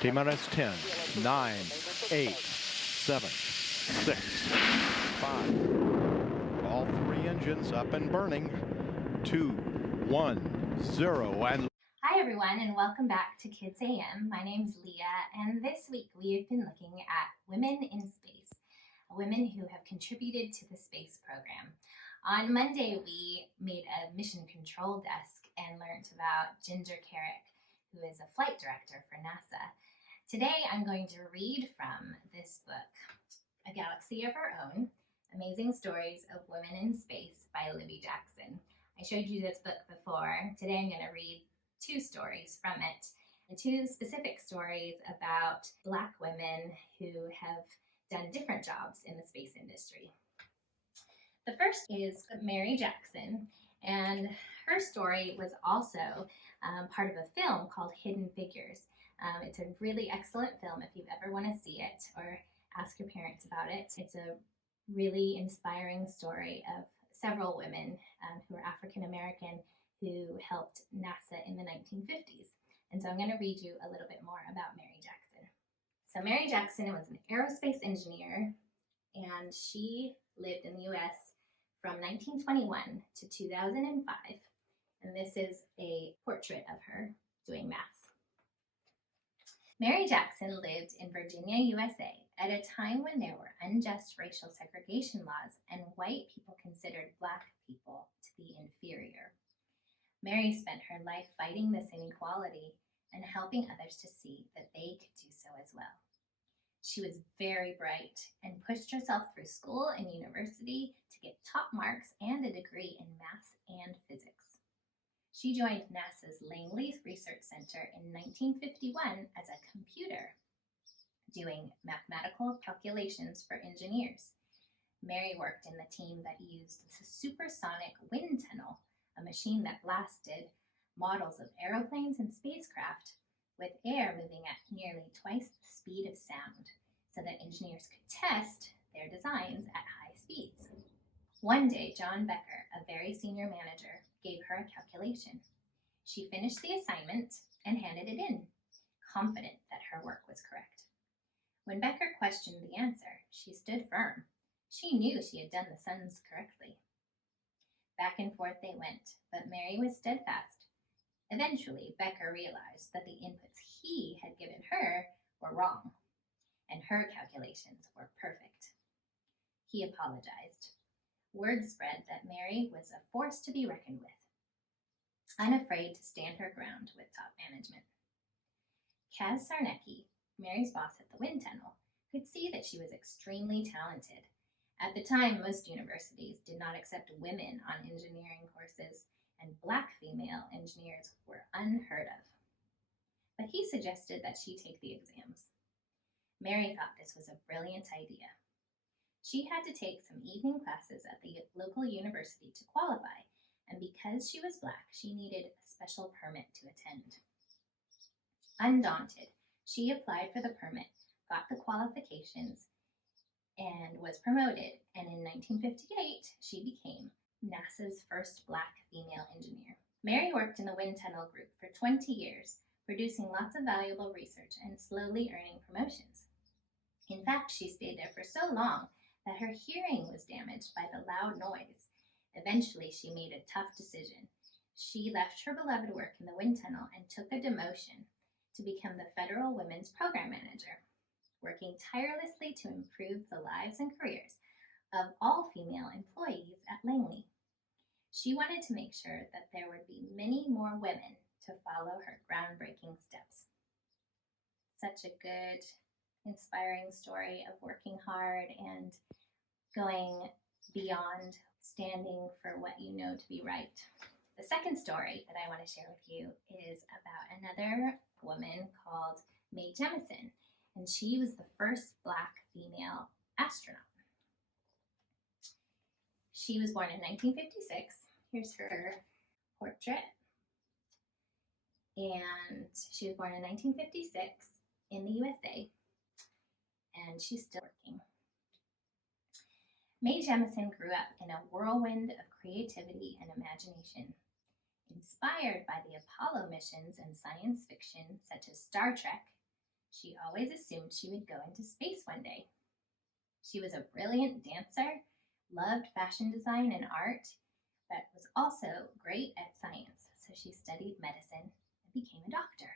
T-minus 10, 9, 8, 7, 6, 5. All three engines up and burning. 2, 1, 0, and... Hi everyone, and welcome back to KidsAM. My name's Leah, and this week we have been looking at women in space, women who have contributed to the space program. On Monday, we made a mission control desk and learned about Ginger Carrick, who is a flight director for NASA. Today, I'm going to read from this book, A Galaxy of Our Own, Amazing Stories of Women in Space by Libby Jackson. I showed you this book before. Today, I'm going to read two stories from it, and two specific stories about Black women who have done different jobs in the space industry. The first is Mae Jemison, and her story was also part of a film called Hidden Figures. It's a really excellent film if you ever want to see it or ask your parents about it. It's a really inspiring story of several women who are African American who helped NASA in the 1950s. And so I'm going to read you a little bit more about Mae Jemison. So Mae Jemison was an aerospace engineer, and she lived in the U.S. from 1921 to 2005. And this is a portrait of her doing math. Mae Jemison lived in Virginia, USA, at a time when there were unjust racial segregation laws and white people considered Black people to be inferior. Mae spent her life fighting this inequality and helping others to see that they could do so as well. She was very bright and pushed herself through school and university to get top marks and a degree in math and physics. She joined NASA's Langley Research Center in 1951 as a computer, doing mathematical calculations for engineers. Mae worked in the team that used the supersonic wind tunnel, a machine that blasted models of aeroplanes and spacecraft with air moving at nearly twice the speed of sound, so that engineers could test their designs at high speeds. One day, John Becker, a very senior manager, gave her a calculation. She finished the assignment and handed it in, confident that her work was correct. When Becker questioned the answer, she stood firm. She knew she had done the sums correctly. Back and forth they went, but Mae was steadfast. Eventually, Becker realized that the inputs he had given her were wrong, and her calculations were perfect. He apologized. Word spread that Mae was a force to be reckoned with, unafraid to stand her ground with top management. Kaz Sarnecki, Mae's boss at the wind tunnel, could see that she was extremely talented. At the time, most universities did not accept women on engineering courses, and Black female engineers were unheard of. But he suggested that she take the exams. Mae thought this was a brilliant idea. She had to take some evening classes at the local university to qualify, and because she was Black, she needed a special permit to attend. Undaunted, she applied for the permit, got the qualifications, and was promoted, and in 1958, she became NASA's first Black female engineer. Mae worked in the wind tunnel group for 20 years, producing lots of valuable research and slowly earning promotions. In fact, she stayed there for so long that her hearing was damaged by the loud noise. Eventually, she made a tough decision. She left her beloved work in the wind tunnel and took a demotion to become the Federal Women's Program Manager, working tirelessly to improve the lives and careers of all female employees at Langley. She wanted to make sure that there would be many more women to follow her groundbreaking steps. Such a good, inspiring story of working hard and going beyond, standing for what you know to be right. The second story that I want to share with you is about another woman called Mae Jemison, and she was the first Black female astronaut. She was born in 1956. Here's her portrait. And she was born in 1956 in the USA, and she's still working. Mae Jemison grew up in a whirlwind of creativity and imagination. Inspired by the Apollo missions and science fiction such as Star Trek, She always assumed she would go into space one day. She was a brilliant dancer, loved fashion design and art, but was also great at science, so she studied medicine and became a doctor.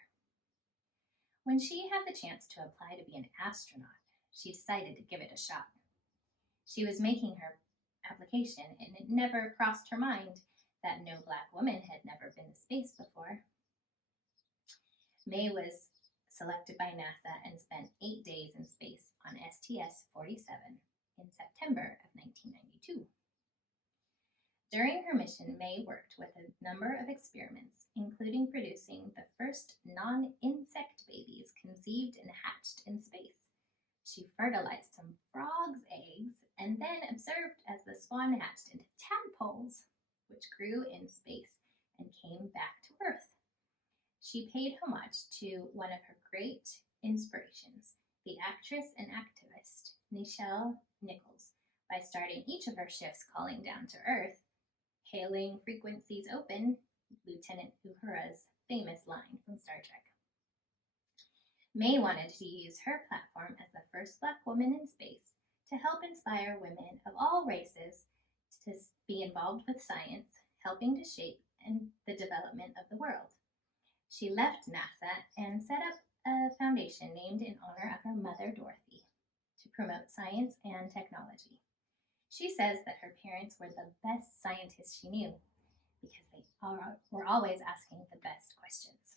When she had the chance to apply to be an astronaut, she decided to give it a shot. She was making her application, and it never crossed her mind that no Black woman had never been to space before. Mae was selected by NASA and spent 8 days in space on STS-47 in September of 1992. During her mission, Mae worked with a number of experiments, including producing the first non-insect babies conceived and hatched in space. She fertilized some frogs' eggs and then observed as the spawn hatched into tadpoles, which grew in space and came back to Earth. She paid homage to one of her great inspirations, the actress and activist Nichelle Nichols, by starting each of her shifts calling down to Earth, hailing frequencies open, Lieutenant Uhura's famous line from Star Trek. Mae wanted to use her platform as the first Black woman in space to help inspire women of all races to be involved with science, helping to shape the development of the world. She left NASA and set up a foundation named in honor of her mother, Dorothy, to promote science and technology. She says that her parents were the best scientists she knew because they were always asking the best questions.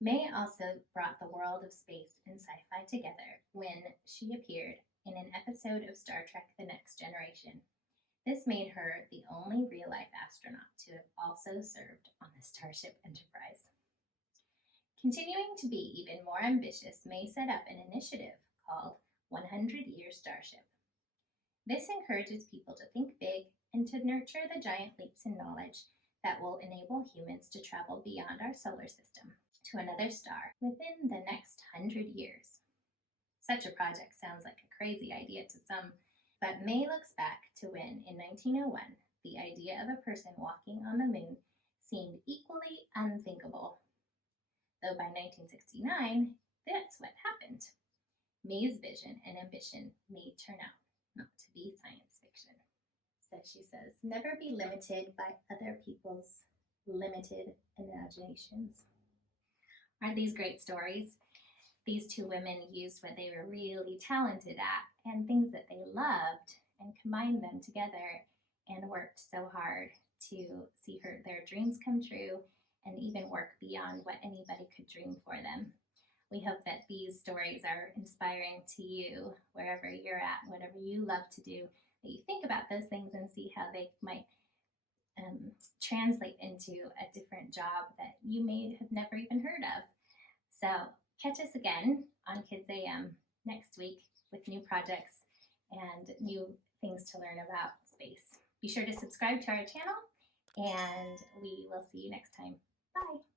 Mae also brought the world of space and sci-fi together when she appeared in an episode of Star Trek: The Next Generation. This made her the only real-life astronaut to have also served on the Starship Enterprise. Continuing to be even more ambitious, Mae set up an initiative called 100-Year Starship. This encourages people to think big and to nurture the giant leaps in knowledge that will enable humans to travel beyond our solar system to another star within the next 100 years. Such a project sounds like a crazy idea to some, but Mae looks back to when, in 1901, the idea of a person walking on the moon seemed equally unthinkable. Though by 1969, that's what happened. Mae's vision and ambition may turn out not to be science fiction. So she says, never be limited by other people's limited imaginations. Aren't these great stories? These two women used what they were really talented at and things that they loved and combined them together and worked so hard to see their dreams come true and even work beyond what anybody could dream for them. We hope that these stories are inspiring to you wherever you're at, whatever you love to do, that you think about those things and see how they might translate into a different job that you may have never even heard of. So catch us again on KidsAM next week with new projects and new things to learn about space. Be sure to subscribe to our channel, and we will see you next time. Bye.